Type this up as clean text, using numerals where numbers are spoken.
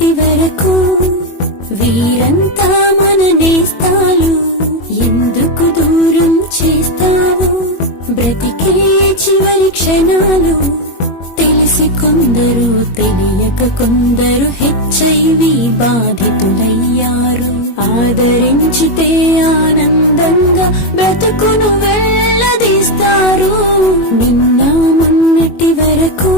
మొన్నటి వరకు వీరంతా మన నేస్తాలు, ఎందుకు దూరం చేస్తావు బ్రతికే చివరి క్షణాలు. తెలిసి కొందరు తెలియక కొందరు HIV బాధితులయ్యారు. ఆదరించితే ఆనందంగా బ్రతుకును వెళ్ళదీస్తారు. నిన్న మొన్నటి వరకు